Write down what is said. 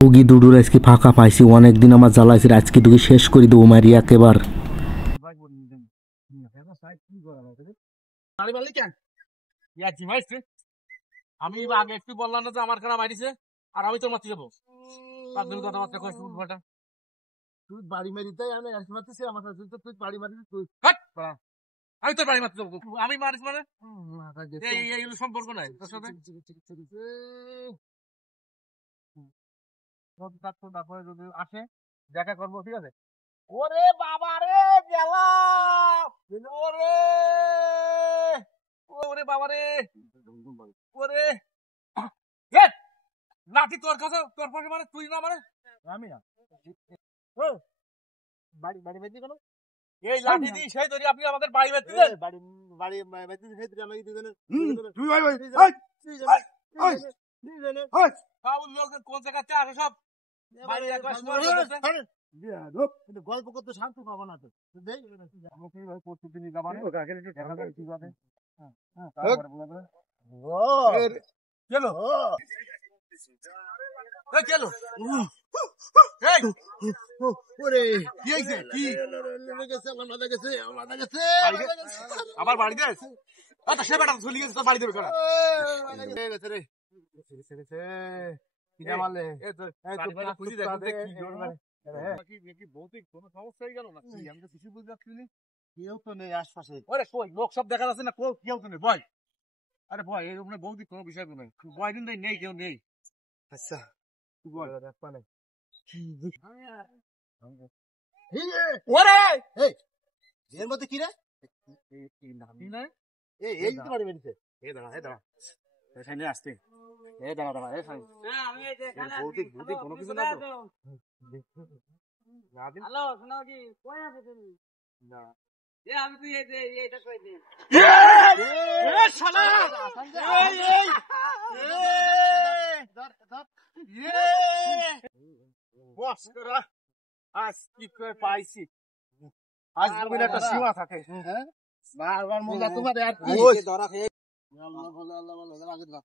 দুগি দুডুর আজকে ফাঁকা পাইছি, অনেকদিন আমার জ্বালাইছে, আজকে দুগি শেষ করে দেবো মারি একেবার। আমি আগে একটু বললাম না যে আমার খারাপ মারিছে, আর আমি তোর মারতে যাবো কথাবার্তা কয়েছি উঠবাটা। তুই বাড়ি মারি তাই আমি মারতেছি আমার কাছে, তুই বাড়ি মারি তুই। আমি তোর বাড়ি মারতে যাবো, আমি মারিস মানে এইগুলো সম্পর্ক নাই তোর সাথে। তারপরে যদি আসে দেখা করবো, ঠিক আছে? ওরে বাবা রে গেলা, ওরে ওরে বাবা রে, ওরে লাঠি তোর কাছে, তোর পাশে মানে তুই না মানে আমি না বাড়ি বাড়ি মারি কেন? এই লাঠি দিয়ে সেই ধরি আপনি আমাদের বাড়ি বেঁধে দেন। বাড়ি বাড়ি মারি সেই তুই আমাকে দুজনে তুই বাবুর লোক কোন জায়গাতে আসে সব বাড়ি একবার গল্প করতে শান্ত পাবো না তো। প্রতিদিনই যাবানে ঠিক আছে। চলো চলো আবার বাড়িতে সে বেটা চলে গেছে, তোর বাড়ি দেবে কেনা ভৌতিক কোন সমস্যা হয়ে গেল না? আমি তো কিছু বুঝতে পারছি। কেউ তো নেই আশপাশে। ওরে কই লোক সব দেখা যাচ্ছে না, কেউ তো নেই ভয়। আরে ভয় এই রকম ভৌতিক কোনো বিষয় নেই, ভয় দিন নেই, কেউ নেই। আচ্ছা এর মধ্যে কি রে? এই তো বাড়ি বেরিয়েছে। এখানে আসতে ভৌতিক ভৌতিক কোনো কিছু না তো। হ্যালো শোনো কি কই আছো তুমি? না আমি তুই এইটা কই দিই। শালা বস করা আজ কি করে পাইছি, আজ তুমি একটা সীমা থাকে। হ্যাঁ বারবার মোল্লা তোমার আর কি ধরা খেয়ে আল্লাহ বলে আল্লাহ বলে আগে ধর